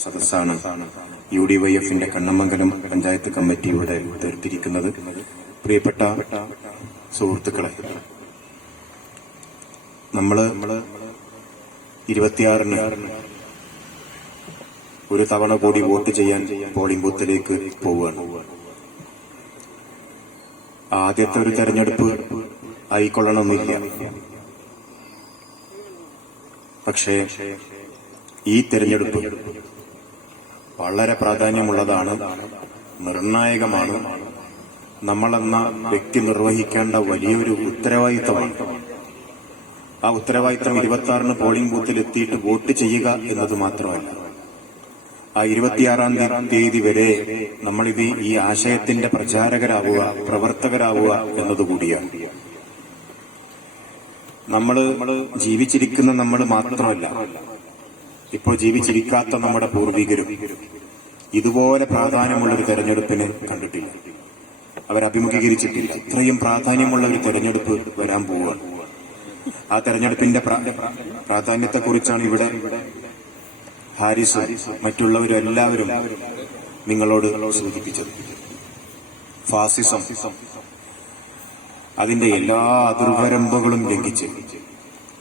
സദസ്സാണ് UDYF-ന്റെ Kannamangalam panchayat committee ഇവിടെ തീർത്തിരിക്കുന്നത്. പ്രിയപ്പെട്ട സുഹൃത്തുക്കളെ, നമ്മള് 26-ന് ഒരു തവണ കൂടി വോട്ട് ചെയ്യാൻ പോളിംഗ് ബൂത്തിലേക്ക് പോവുകയാണ്. ആദ്യത്തെ ഒരു തെരഞ്ഞെടുപ്പ് ആയിക്കൊള്ളണമെന്നില്ല, പക്ഷേ ഈ തെരഞ്ഞെടുപ്പ് വളരെ പ്രാധാന്യമുള്ളതാണ്, നിർണായകമാണ്. നമ്മളെന്ന വ്യക്തി നിർവഹിക്കേണ്ട വലിയൊരു ഉത്തരവാദിത്തമാണ്. ആ ഉത്തരവാദിത്തം 26-ന് പോളിംഗ് ബൂത്തിൽ എത്തിയിട്ട് വോട്ട് ചെയ്യുക എന്നത് മാത്രമല്ല, ആ 26-ാം തീയതി വരെ നമ്മളിത് ഈ ആശയത്തിന്റെ പ്രചാരകരാവുക, പ്രവർത്തകരാവുക എന്നതുകൂടിയാണ്. നമ്മള് ജീവിച്ചിരിക്കുന്ന നമ്മൾ മാത്രമല്ല, ഇപ്പോൾ ജീവിച്ചിരിക്കാത്ത നമ്മുടെ പൂർവികരും ഇതുപോലെ പ്രാധാന്യമുള്ളൊരു തെരഞ്ഞെടുപ്പിന് കണ്ടിട്ടില്ല, അവരഭിമുഖീകരിച്ചിട്ടില്ല. ഇത്രയും പ്രാധാന്യമുള്ള ഒരു തെരഞ്ഞെടുപ്പ് വരാൻ പോവുകയാണ്. ആ തെരഞ്ഞെടുപ്പിന്റെ പ്രാധാന്യത്തെക്കുറിച്ചാണ് ഇവിടെ ഹാരിസ് മറ്റുള്ളവരും എല്ലാവരും നിങ്ങളോട് സൂചിപ്പിച്ചത്. ഫാസിസം അതിന്റെ എല്ലാ അതിർവരമ്പുകളും ലംഘിച്ച്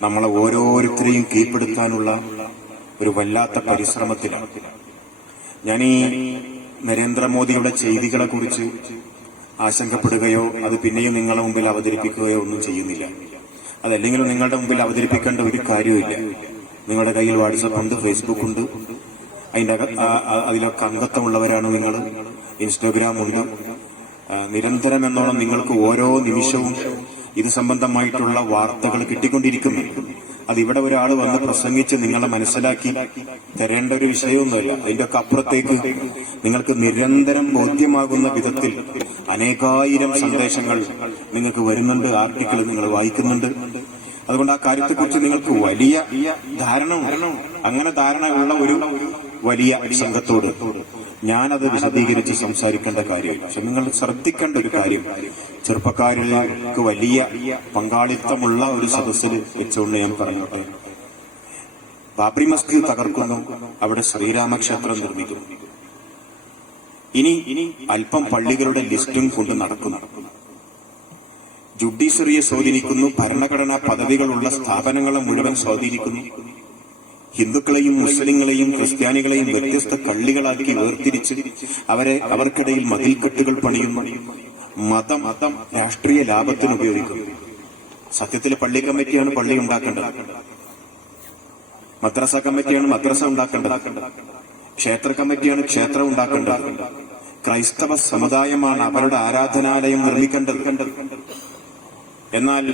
നമ്മളെ ഓരോരുത്തരെയും കീഴ്പ്പെടുത്താനുള്ള ഒരു വല്ലാത്ത പരിശ്രമത്തിലാണ്. ഞാൻ ഈ നരേന്ദ്രമോദിയുടെ ചെയ്തികളെ കുറിച്ച് ആശങ്കപ്പെടുകയോ അത് പിന്നെയും നിങ്ങളുടെ മുമ്പിൽ അവതരിപ്പിക്കുകയോ ഒന്നും ചെയ്യുന്നില്ല. അതല്ലെങ്കിലും നിങ്ങളുടെ മുമ്പിൽ അവതരിപ്പിക്കേണ്ട ഒരു കാര്യവുമില്ല. നിങ്ങളുടെ കയ്യിൽ വാട്സപ്പ് ഉണ്ട്, ഫേസ്ബുക്ക് ഉണ്ട്, അതിലൊക്കെ അംഗത്വമുള്ളവരാണ് നിങ്ങൾ. ഇൻസ്റ്റാഗ്രാം ഉണ്ട്. നിരന്തരം എന്നോണം നിങ്ങൾക്ക് ഓരോ നിമിഷവും ഇത് സംബന്ധമായിട്ടുള്ള വാർത്തകൾ കിട്ടിക്കൊണ്ടിരിക്കുന്നുണ്ട്. അതിവിടെ ഒരാൾ വന്ന് പ്രസംഗിച്ച് നിങ്ങളെ മനസ്സിലാക്കി തരേണ്ട ഒരു വിഷയമൊന്നുമല്ല. അതിന്റെ ഒക്കെ അപ്പുറത്തേക്ക് നിങ്ങൾക്ക് നിരന്തരം ബോധ്യമാകുന്ന വിധത്തിൽ അനേകായിരം സന്ദേശങ്ങൾ നിങ്ങൾക്ക് വരുന്നുണ്ട്, ആർട്ടിക്കിൾ നിങ്ങൾ വായിക്കുന്നുണ്ട്. അതുകൊണ്ട് ആ കാര്യത്തെക്കുറിച്ച് നിങ്ങൾക്ക് വലിയ ധാരണ ഉണ്ട്. അങ്ങനെ ധാരണയുള്ള ഒരു വലിയ സംഘത്തോട് ഞാനത് വിശദീകരിച്ച് സംസാരിക്കേണ്ട കാര്യമില്ല. പക്ഷെ നിങ്ങൾ ശ്രദ്ധിക്കേണ്ട ഒരു കാര്യം, ചെറുപ്പക്കാരിലേക്ക് വലിയ പങ്കാളിത്തമുള്ള ഒരു സദസ്സിൽ വെച്ചുകൊണ്ട് ഞാൻ പറഞ്ഞോട്ടെ, ബാബറി മസ്ജിദ് തകർക്കുന്നു, അവിടെ ശ്രീരാമക്ഷേത്രം നിർമ്മിക്കുന്നു. ഇനി അല്പം പള്ളികളുടെ ലിസ്റ്റും കൊണ്ട് നടക്കുന്നു. ജുഡീഷ്യറിയെ സ്വാധീനിക്കുന്നു, ഭരണഘടനാ പദവികളുള്ള സ്ഥാപനങ്ങളെ മുഴുവൻ സ്വാധീനിക്കുന്നു. ഹിന്ദുക്കളെയും മുസ്ലിങ്ങളെയും ക്രിസ്ത്യാനികളെയും വ്യത്യസ്ത കള്ളികളാക്കി വേർതിരിച്ച് അവർക്കിടയിൽ മതിൽക്കെട്ടുകൾ പണിയുന്നു. മതം രാഷ്ട്രീയ ലാഭത്തിന് ഉപയോഗിക്കുന്നു. സത്യത്തിൽ പള്ളി കമ്മിറ്റിയാണ് പള്ളി ഉണ്ടാക്കേണ്ടത്, മദ്രസ കമ്മിറ്റിയാണ് മദ്രസ ഉണ്ടാക്കേണ്ടത്, ക്ഷേത്ര കമ്മിറ്റിയാണ് ക്ഷേത്രം ഉണ്ടാക്കേണ്ടത്, ക്രൈസ്തവ സമുദായമാണ് അവരുടെ ആരാധനാലയം നിർമ്മിക്കേണ്ടത്. എന്നാൽ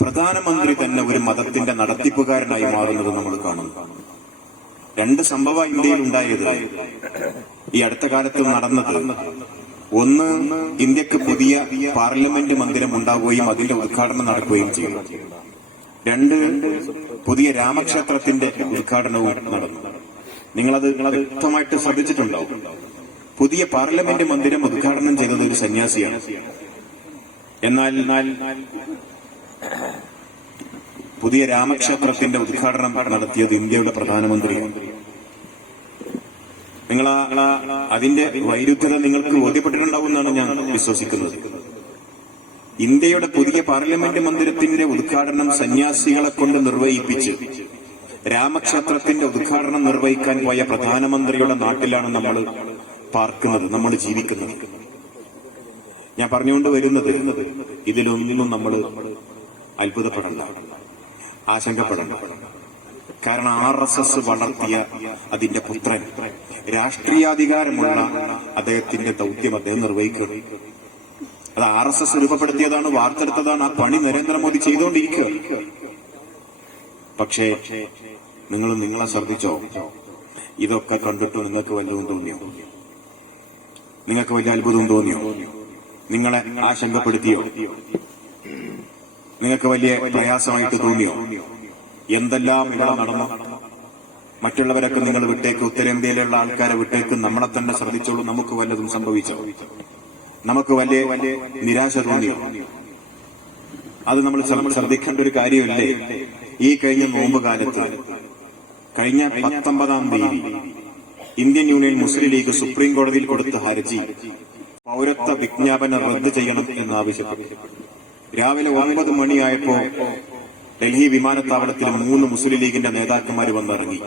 പ്രധാനമന്ത്രി തന്നെ ഒരു മതത്തിന്റെ നടത്തിപ്പുകാരനായി മാറുന്നത് നമ്മൾ കാണുന്നു. രണ്ട് സംഭവം ഇന്ത്യയിൽ ഉണ്ടായത്, ഈ അടുത്ത കാലത്ത് നടന്നത്. ഒന്ന്, ഇന്ത്യക്ക് പുതിയ പാർലമെന്റ് മന്ദിരം ഉണ്ടാവുകയും അതിന്റെ ഉദ്ഘാടനം നടക്കുകയും ചെയ്തു. രണ്ട്, പുതിയ രാമക്ഷേത്രത്തിന്റെ ഉദ്ഘാടനവും നടന്നു. നിങ്ങളത് വ്യക്തമായിട്ട് ശ്രദ്ധിച്ചിട്ടുണ്ടാവും. പുതിയ പാർലമെന്റ് മന്ദിരം ഉദ്ഘാടനം ചെയ്തത് ഒരു സന്യാസിയാണ്. എന്നാൽ പുതിയ രാമക്ഷേത്രത്തിന്റെ ഉദ്ഘാടനം നടത്തിയത് ഇന്ത്യയുടെ പ്രധാനമന്ത്രിയാണ്. നിങ്ങൾ അതിന്റെ വൈരുദ്ധ്യത നിങ്ങൾക്ക് ബോധ്യപ്പെട്ടിട്ടുണ്ടാവുമെന്നാണ് ഞാൻ വിശ്വസിക്കുന്നത്. ഇന്ത്യയുടെ പുതിയ പാർലമെന്റ് മന്ദിരത്തിന്റെ ഉദ്ഘാടനം സന്യാസികളെ കൊണ്ട് നിർവഹിപ്പിച്ച് രാമക്ഷേത്രത്തിന്റെ ഉദ്ഘാടനം നിർവഹിക്കാൻ പോയ പ്രധാനമന്ത്രിയുടെ നാട്ടിലാണ് നമ്മൾ പാർക്കുന്നത്, നമ്മൾ ജീവിക്കുന്നത്. ഞാൻ പറഞ്ഞുകൊണ്ട് വരുന്നത്, ഇതിലൊന്നും നമ്മൾ അത്ഭുതപ്പെടണ്ട, ആശങ്കപ്പെടണ്ട. കാരണം RSS വളർത്തിയ അതിന്റെ പുത്രൻ, രാഷ്ട്രീയാധികാരമുള്ള അദ്ദേഹത്തിന്റെ ദൗത്യം അദ്ദേഹം നിർവഹിക്കുക. അത് RSS രൂപപ്പെടുത്തിയതാണ്, വാർത്തെടുത്തതാണ്. ആ പണി നരേന്ദ്രമോദി ചെയ്തുകൊണ്ടിരിക്കുക. പക്ഷേ നിങ്ങളെ ശ്രദ്ധിച്ചോ? ഇതൊക്കെ കണ്ടിട്ട് നിങ്ങൾക്ക് വല്ലതും തോന്നിയോ? നിങ്ങൾക്ക് വലിയ അത്ഭുതം തോന്നിയോ? നിങ്ങളെ ആശങ്കപ്പെടുത്തിയോ? നിങ്ങൾക്ക് വലിയ പ്രയാസമായിട്ട് തോന്നിയോ? എന്തെല്ലാം ഇവിടെ നടന്നു. മറ്റുള്ളവരൊക്കെ നിങ്ങൾ വിട്ടേക്ക്, ഉത്തരേന്ത്യയിലുള്ള ആൾക്കാരെ വിട്ടേക്ക്, നമ്മളെ തന്നെ ശ്രദ്ധിച്ചോളൂ. നമുക്ക് വല്ലതും സംഭവിച്ചോ? നമുക്ക് വലിയ നിരാശ തോന്നിയോ? അത് നമ്മൾ ശ്രദ്ധിക്കേണ്ട ഒരു കാര്യമല്ലേ? ഈ കഴിഞ്ഞ നോമ്പ് കാലത്ത്, കഴിഞ്ഞ 19-ാം തീയതി ഇന്ത്യൻ യൂണിയൻ മുസ്ലിം ലീഗ് സുപ്രീം കോടതിയിൽ കൊടുത്ത ഹർജി പൗരത്വ വിജ്ഞാപനം റദ്ദ് ചെയ്യണം എന്നാവശ്യപ്പെട്ടു. രാവിലെ 9 മണിയായപ്പോ ഡൽഹി വിമാനത്താവളത്തിൽ 3 മുസ്ലിം ലീഗിന്റെ നേതാക്കന്മാർ വന്നിറങ്ങി.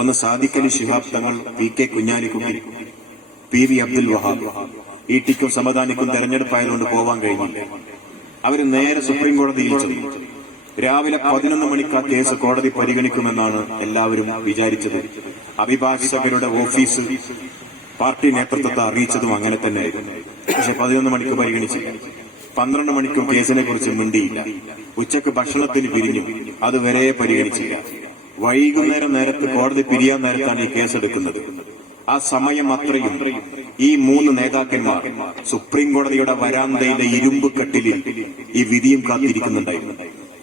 ഒന്ന് സാദിഖ് അലി ശിഹാബ് തങ്ങൾ, PK കുഞ്ഞാലിക്കുട്ടി, PV അബ്ദുൽ വഹാബ്. ടിക്കും സമദാനിക്കും തെരഞ്ഞെടുപ്പായതുകൊണ്ട് പോവാൻ കഴിഞ്ഞില്ല. അവര് നേരെ സുപ്രീം കോടതിയിൽ ചെന്നു. രാവിലെ 11 മണിക്ക് ആ കേസ് കോടതി പരിഗണിക്കുമെന്നാണ് എല്ലാവരും വിചാരിച്ചത്. അഭിഭാഷകരുടെ ഓഫീസ് പാർട്ടി നേതൃത്വത്തെ അറിയിച്ചതും അങ്ങനെ തന്നെയായിരുന്നു. പക്ഷെ 11 മണിക്ക് പരിഗണിച്ചില്ല. 12 മണിക്കും കേസിനെ കുറിച്ച് മിണ്ടിയില്ല. ഉച്ചക്ക് ഭക്ഷണത്തിന് പിരിഞ്ഞു, അതുവരെ പരിഗണിച്ചില്ല. വൈകുന്നേരം നേരത്ത് കോടതി പിരിയാൻ നേരത്താണ് ഈ കേസെടുക്കുന്നത്. ആ സമയം അത്രയും ഈ 3 നേതാക്കന്മാർ സുപ്രീം കോടതിയുടെ വരാന്തയിലെ ഇരുമ്പ് കട്ടിലിൽ ഈ വിധിയും കാത്തിരിക്കുന്നുണ്ടായിരുന്നു.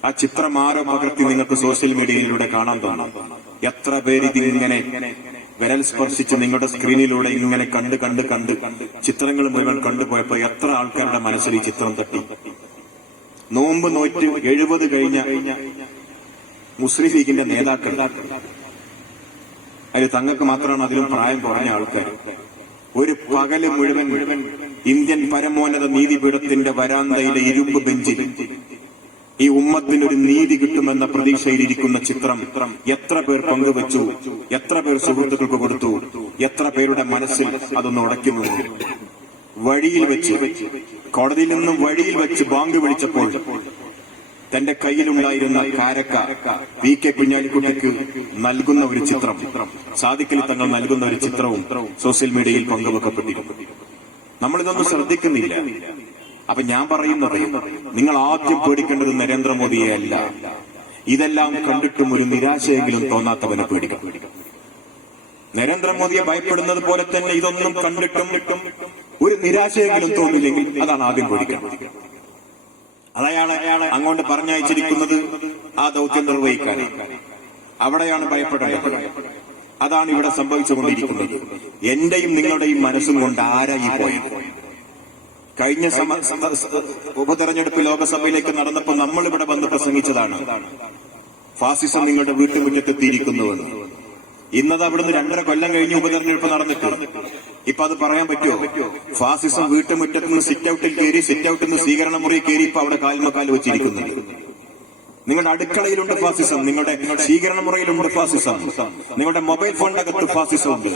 ആ ചിത്രം ആരോ പകർത്തി നിങ്ങൾക്ക് സോഷ്യൽ മീഡിയയിലൂടെ കാണാൻ തോന്നാം. എത്ര പേര് ഇതിങ്ങനെ വിരൽ സ്പർശിച്ച് നിങ്ങളുടെ സ്ക്രീനിലൂടെ ഇങ്ങനെ കണ്ട് ചിത്രങ്ങൾ മുഴുവൻ കണ്ടുപോയപ്പോ എത്ര ആൾക്കാരുടെ മനസ്സിൽ ഈ ചിത്രം തട്ടി. നോമ്പ് നോറ്റ് 70 കഴിഞ്ഞ മുസ്ലിം ലീഗിന്റെ നേതാക്കൾ, അതിൽ തങ്ങൾക്ക് മാത്രമാണ് അതിലും പ്രായം കുറഞ്ഞ ആൾക്കാർ, ഒരു പകല് മുഴുവൻ ഇന്ത്യൻ പരമോന്നത നീതിപീഠത്തിന്റെ വരാന്തയിലെ ഇരുമ്പ് ബെഞ്ചിൽ ഈ ഉമ്മത്തിനൊരു നീതി കിട്ടുമെന്ന പ്രതീക്ഷയിലിരിക്കുന്ന ചിത്രം എത്ര പേർ പങ്കുവച്ചു, എത്ര പേർ സുഹൃത്തുക്കൾക്ക് കൊടുത്തു, എത്ര പേരുടെ മനസ്സിൽ അതൊന്ന് ഉടയ്ക്കുന്നു. വഴിയിൽ വെച്ച്, കോടതിയിൽ നിന്നും വഴിയിൽ വെച്ച് ബാങ്ക് വിളിച്ചപ്പോൾ തന്റെ കയ്യിലുണ്ടായിരുന്ന കാരക്ക PK കുഞ്ഞാലിക്കുട്ടിക്ക് നൽകുന്ന ഒരു ചിത്രം, സാദിഖ് അലി തങ്ങൾ നൽകുന്ന ഒരു ചിത്രവും സോഷ്യൽ മീഡിയയിൽ പങ്കുവെക്കപ്പെട്ടിരുന്നു. നമ്മളിതൊന്നും ശ്രദ്ധിക്കുന്നില്ല. അപ്പൊ ഞാൻ പറയുന്നത്, നിങ്ങൾ ആദ്യം പേടിക്കേണ്ടത് നരേന്ദ്രമോദിയെ അല്ല, ഇതെല്ലാം കണ്ടിട്ടും ഒരു നിരാശയെങ്കിലും തോന്നാത്തവനെ പേടിക്കണം. നരേന്ദ്രമോദിയെ ഭയപ്പെടുന്നത് പോലെ തന്നെ ഇതൊന്നും കണ്ടിട്ടും ഒരു നിരാശയെങ്കിലും തോന്നില്ലെങ്കിൽ അതാണ് ആദ്യം പേടിക്കേണ്ടത്. അതയാളെ അങ്ങോട്ട് പറഞ്ഞയച്ചിരിക്കുന്നത് ആ ദൗത്യം നിർവഹിക്കാൻ. അവിടെയാണ് ഭയപ്പെടേണ്ടത്. അതാണ് ഇവിടെ സംഭവിച്ചുകൊണ്ടിരിക്കുന്നത്. എന്റെയും നിങ്ങളുടെയും മനസ്സും കൊണ്ട് ആരായി പോയത്? കഴിഞ്ഞ ഉപതെരഞ്ഞെടുപ്പ് ലോക്സഭയിലേക്ക് നടന്നപ്പോൾ നമ്മൾ ഇവിടെ വന്ന് പ്രസംഗിച്ചതാണ് ഫാസിസം നിങ്ങളുടെ വീട്ടുമുറ്റത്തെത്തിയിരിക്കുന്നുവെന്ന്. ഇന്നത് അവിടുന്ന് 2.5 കൊല്ലം കഴിഞ്ഞ് ഉപതെരഞ്ഞെടുപ്പ് നടന്നിട്ട് ഇപ്പൊ അത് പറയാൻ പറ്റുമോ? ഫാസിസം വീട്ടുമുറ്റത്ത് നിന്ന് സിറ്റ് ഔട്ടിൽ കയറി, സിറ്റ് ഔട്ടിൽ നിന്ന് സ്വീകരണ മുറി കയറി ഇപ്പൊ അവിടെ കാൽമക്കാൽ വെച്ചിരിക്കുന്നുണ്ട്. നിങ്ങളുടെ അടുക്കളയിലുണ്ട് ഫാസിസം, നിങ്ങളുടെ സ്വീകരണ മുറിയിലുണ്ട് ഫാസിസം, നിങ്ങളുടെ മൊബൈൽ ഫോണിനകത്ത് ഫാസിസം ഉണ്ട്.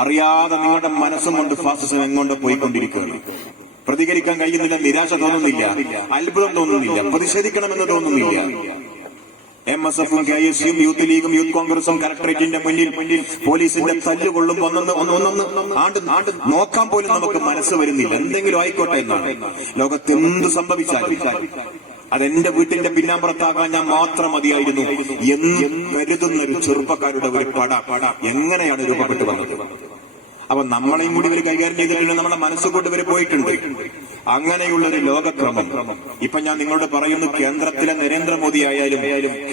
അറിയാതെ നിങ്ങളുടെ മനസ്സും കൊണ്ട് ഫാസിസം എങ്ങോട്ട് പോയിക്കൊണ്ടിരിക്കുകയാണ്. പ്രതികരിക്കാൻ കഴിയുന്നില്ല, നിരാശ തോന്നുന്നില്ല, അത്ഭുതം തോന്നുന്നില്ല, പ്രതിഷേധിക്കണമെന്ന് തോന്നുന്നില്ല. MSF-ഉം KSUം യൂത്ത് ലീഗും യൂത്ത് കോൺഗ്രസും കലക്ടറേറ്റിന്റെ മുന്നിൽ പോലീസിന്റെ തല്ലുകൊള്ളും ഒന്നൊന്ന് നോക്കാൻ പോലും നമുക്ക് മനസ്സ് വരുന്നില്ല. എന്തെങ്കിലും ആയിക്കോട്ടെ എന്നാണ്. ലോകത്തെന്ത് സംഭവിച്ചാലും അതെന്റെ വീട്ടിന്റെ പിന്നാമ്പുറത്താകാൻ ഞാൻ മാത്രം മതിയായിരുന്നു എന്ന് കരുതുന്നൊരു ചെറുപ്പക്കാരുടെ ഒരു പട എങ്ങനെയാണ് രൂപപ്പെട്ടു വന്നത്? അപ്പൊ നമ്മളെയും കൂടി ഇവർ കൈകാര്യം ചെയ്തിട്ടുണ്ട്, നമ്മുടെ മനസ്സുകൊണ്ട് ഇവർ പോയിട്ടുണ്ട്. അങ്ങനെയുള്ളൊരു ലോകക്രമം ഇപ്പൊ ഞാൻ നിങ്ങളോട് പറയുന്നു. കേന്ദ്രത്തിലെ നരേന്ദ്രമോദി ആയാലും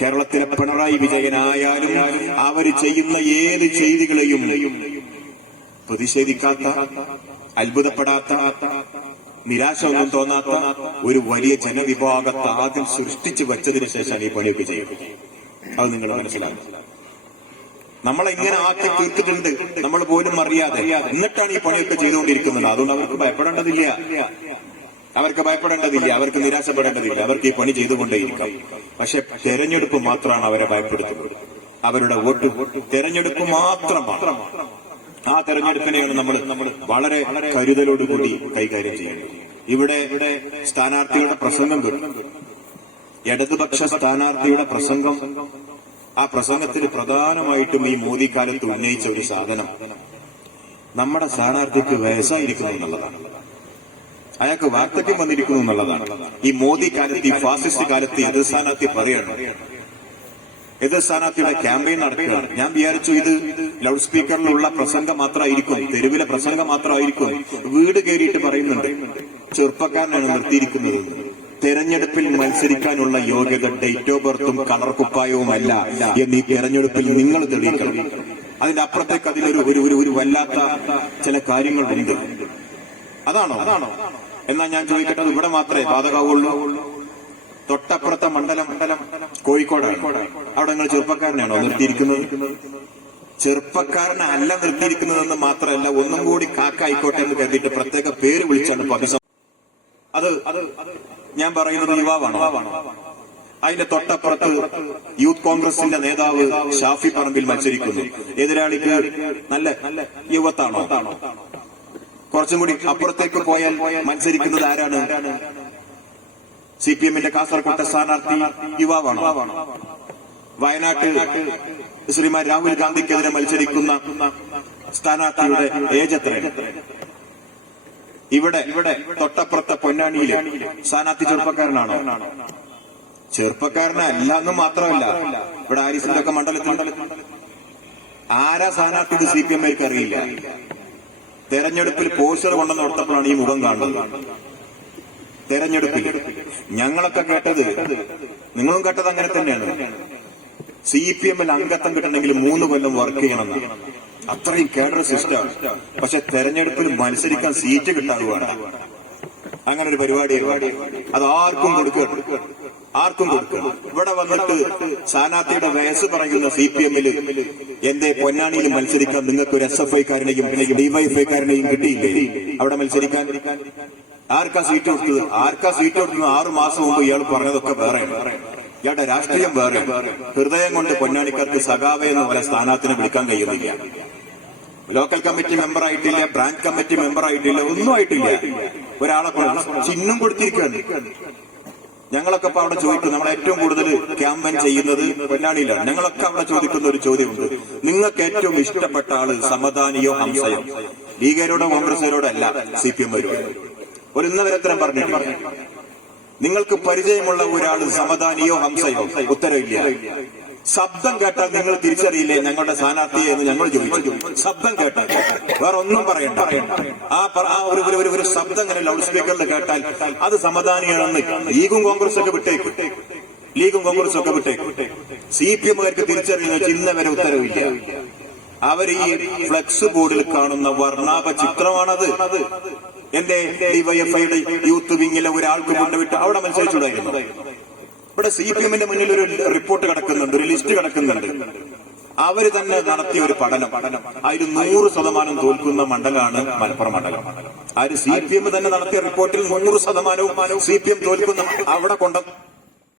കേരളത്തിലെ പിണറായി വിജയനായാലും അവര് ചെയ്യുന്ന ഏത് ചെയ്തികളെയും പ്രതിഷേധിക്കാത്ത, അത്ഭുതപ്പെടാത്ത, നിരാശ ഒന്നും തോന്നാത്ത ഒരു വലിയ ജനവിഭാഗത്തെ ആദ്യം സൃഷ്ടിച്ചു വെച്ചതിന് ശേഷമാണ് ഈ പണിയൊക്കെ ചെയ്യുന്നത്. അത് നിങ്ങൾ മനസ്സിലാക്കുക. നമ്മളെങ്ങനെ ആക്കി തീർത്തിട്ടുണ്ട് നമ്മൾ പോലും അറിയാതെ. എന്നിട്ടാണ് ഈ പണിയൊക്കെ ചെയ്തുകൊണ്ടിരിക്കുന്നത്. അതുകൊണ്ട് അവർക്ക് ഭയപ്പെടേണ്ടതില്ല, അവർക്ക് നിരാശപ്പെടേണ്ടതില്ല. അവർക്ക് ഈ പണി ചെയ്തുകൊണ്ടേയിരിക്കാം. പക്ഷെ തെരഞ്ഞെടുപ്പ് മാത്രമാണ് അവരെ ഭയപ്പെടുത്തുന്നത്. അവരുടെ വോട്ട് തെരഞ്ഞെടുപ്പ് മാത്രമാണ്. ആ തെരഞ്ഞെടുപ്പിനെയാണ് നമ്മൾ വളരെ കരുതലോടുകൂടി കൈകാര്യം ചെയ്യേണ്ടത്. ഇവിടെ സ്ഥാനാർത്ഥിയുടെ പ്രസംഗം കേട്ടു. ഇടതുപക്ഷ സ്ഥാനാർത്ഥിയുടെ പ്രസംഗം. ആ പ്രസംഗത്തിൽ പ്രധാനമായിട്ടും ഈ മോദി കാലത്ത് ഉന്നയിച്ച ഒരു സാധനം നമ്മുടെ സ്ഥാനാർത്ഥിക്ക് വയസ്സായിരിക്കുന്നു എന്നുള്ളതാണ്. അയാൾക്ക് വാർദ്ധക്യം വന്നിരിക്കുന്നു എന്നുള്ളതാണ്. ഈ മോദി കാലത്ത്, ഈ ഫാസിസ്റ്റ് കാലത്ത് എതിർ സ്ഥാനാർത്ഥി പറയണം, എതിർ സ്ഥാനാർത്ഥിയുടെ ക്യാമ്പയിൻ നടക്കുകയാണ്. ഞാൻ വിചാരിച്ചു ഇത് ലൗഡ് സ്പീക്കറിലുള്ള പ്രസംഗം മാത്രമായിരിക്കും, തെരുവിലെ പ്രസംഗം മാത്രമായിരിക്കും. വീട് കയറിയിട്ട് പറയുന്നുണ്ട് ചെറുപ്പക്കാരനാണ് നിർത്തിയിരിക്കുന്നത്. തെരഞ്ഞെടുപ്പിൽ മത്സരിക്കാനുള്ള യോഗ്യത ഡേറ്റ് ഓഫ് ബർത്തും കളർ കുപ്പായവുമല്ല എന്ന് ഈ തെരഞ്ഞെടുപ്പിൽ നിങ്ങൾ തെളിയിക്കണം. അതിന്റെ അപ്പുറത്തേക്ക് അതിലൊരു വല്ലാത്ത ചില കാര്യങ്ങളുണ്ട്. അതാണോ? എന്നാ ഞാൻ ചോദിക്കട്ടെ, അത് ഇവിടെ മാത്രമേ ബാധകമാവുള്ളൂ? തൊട്ടപ്പുറത്തെ മണ്ഡലം കോഴിക്കോടാണ്. അവിടെ നിങ്ങൾ ചെറുപ്പക്കാരനാണോ നിർത്തിയിരിക്കുന്നത്? ചെറുപ്പക്കാരനെ അല്ല നിർത്തിയിരിക്കുന്നതെന്ന് മാത്രമല്ല, ഒന്നും കൂടി കാക്കായിക്കോട്ടെ എന്ന് കരുതിയിട്ട് പ്രത്യേക പേര് വിളിച്ചാണ് അത് ഞാൻ പറയുന്നത് യുവാവാണ്. അതിന്റെ തൊട്ടപ്പുറത്ത് യൂത്ത് കോൺഗ്രസിന്റെ നേതാവ് ഷാഫി പറമ്പിൽ മത്സരിക്കുന്നു. എതിരാളിക്ക് നല്ല യുവത്താണോ? കുറച്ചും കൂടി അപ്പുറത്തേക്ക് പോയാൽ മത്സരിക്കുന്നത് ആരാണ്? CPM-ന്റെ കാസർകോട്ടെ സ്ഥാനാർത്ഥി യുവാവാണോ? വയനാട്ടിൽ ശ്രീമാൻ രാഹുൽ ഗാന്ധിക്കെതിരെ മത്സരിക്കുന്ന സ്ഥാനാർത്ഥിയുടെ ഏജ് എത്രയാണ്? ഇവിടെ തൊട്ടപ്പുറത്തെ പൊന്നാനിയിലെ സ്ഥാനാർത്ഥി ചെറുപ്പക്കാരനാണോ? ചെറുപ്പക്കാരനല്ല എന്ന് മാത്രമല്ല, ഇവിടെ ആരിസിന്റെ ഒക്കെ മണ്ഡലത്തിൽ ആരാ സ്ഥാനാർത്ഥി CPM-കാർക്ക് അറിയില്ല. തെരഞ്ഞെടുപ്പിൽ പോസ്റ്റർ കൊണ്ടെന്ന് കൊടുത്തപ്പോഴാണ് ഈ മുഖം കാണുന്നത്. തെരഞ്ഞെടുപ്പിൽ ഞങ്ങളൊക്കെ കേട്ടത്, നിങ്ങളും കേട്ടത് അങ്ങനെ തന്നെയാണ്. CPM-ൽ അംഗത്വം കിട്ടണമെങ്കിൽ 3 കൊല്ലം വർക്ക് ചെയ്യണമെന്ന്. അത്രയും കേഡർ സിസ്റ്റമാണ്. പക്ഷെ തെരഞ്ഞെടുപ്പിൽ മത്സരിക്കാൻ സീറ്റ് കിട്ടാറുവാണ്. അങ്ങനെ ഒരു പരിപാടി അത് ആർക്കും കൊടുക്കണം. ഇവിടെ വന്നിട്ട് സ്ഥാനാർത്ഥിയുടെ വയസ്സ് പറയുന്ന CPM-ൽ എന്റെ പൊന്നാനിയിൽ മത്സരിക്കാൻ നിങ്ങൾക്ക് ഒരു SFI-കാരനെയും DYFI-കാരനെയും കിട്ടിയില്ലേ അവിടെ മത്സരിക്കാൻ? ആർക്കാ സീറ്റ് കൊടുത്തത്? 6 മാസം മുമ്പ് ഇയാൾ പറഞ്ഞതൊക്കെ വേറെയാണ്. ഇയാളുടെ രാഷ്ട്രീയം വേറെ. ഹൃദയം കൊണ്ട് പൊന്നാനിക്കാർക്ക് സഖാവെ എന്ന് പോലെ സ്ഥാനാർത്ഥിനെ വിളിക്കാൻ കഴിയുന്നില്ല. ലോക്കൽ കമ്മിറ്റി മെമ്പർ ആയിട്ടില്ല, ബ്രാഞ്ച് കമ്മിറ്റി മെമ്പർ ആയിട്ടില്ല, ഒന്നും ആയിട്ടില്ല. ഒരാളെ ചിഹ്നം കൊടുത്തിരിക്കുകയാണ്. ഞങ്ങളൊക്കെ ഇപ്പൊ അവിടെ ചോദിക്കും, നമ്മൾ ഏറ്റവും കൂടുതൽ ക്യാമ്പയിൻ ചെയ്യുന്നത് പൊന്നാനിയിലാണ്. ഞങ്ങളൊക്കെ അവിടെ ചോദിക്കുന്ന ഒരു ചോദ്യമുണ്ട്, നിങ്ങൾക്ക് ഏറ്റവും ഇഷ്ടപ്പെട്ട ആള് സമദാനിയോ ഹംസയോ? ലീഗരോടോ കോൺഗ്രസുകാരോടോ അല്ല, CPM വരുവാണ്. ഒരു ഇന്നലെ ഉത്തരം പറഞ്ഞിട്ടില്ല. നിങ്ങൾക്ക് പരിചയമുള്ള ഒരാൾ സമദാനിയോ ഹംസയോ? ഉത്തരവില്ല. ശബ്ദം കേട്ടാൽ നിങ്ങൾ തിരിച്ചറിയില്ലേ ഞങ്ങളുടെ സ്ഥാനാർത്ഥിയെ എന്ന് ഞങ്ങൾ ചോദിച്ചു. ശബ്ദം കേട്ടാൽ വേറെ ഒന്നും പറയണ്ട. ഒരു ശബ്ദം ഇങ്ങനെ ലൗഡ് സ്പീക്കറിൽ കേട്ടാൽ അത് സമദാനിയാണെന്ന് ലീഗും കോൺഗ്രസും ഒക്കെ വിട്ടേക്കും. CPM-കാർക്ക് തിരിച്ചറിയുന്ന ഇന്ന് വരെ ഉത്തരവില്ല. അവർ ഈ ഫ്ലെക്സ് ബോർഡിൽ കാണുന്ന വർണ്ണാഭ ചിത്രമാണത്. എന്റെ DYFI-യുടെ യൂത്ത് വിങ്ങിലെ ഒരാൾക്ക് കൊണ്ടുവിട്ട് അവിടെ മത്സരിച്ചുകൂടായിരുന്നു. ഇവിടെ CPM-ന്റെ മുന്നിൽ ഒരു റിപ്പോർട്ട് കിടക്കുന്നുണ്ട്, ഒരു ലിസ്റ്റ് കിടക്കുന്നുണ്ട്. അവര് തന്നെ നടത്തിയ ഒരു പഠനം, അതിൽ 100% തോൽക്കുന്ന മണ്ഡലമാണ് മലപ്പുറം മണ്ഡലം. CPM തന്നെ നടത്തിയ റിപ്പോർട്ടിൽ 100% CPM തോൽക്കുന്ന അവിടെ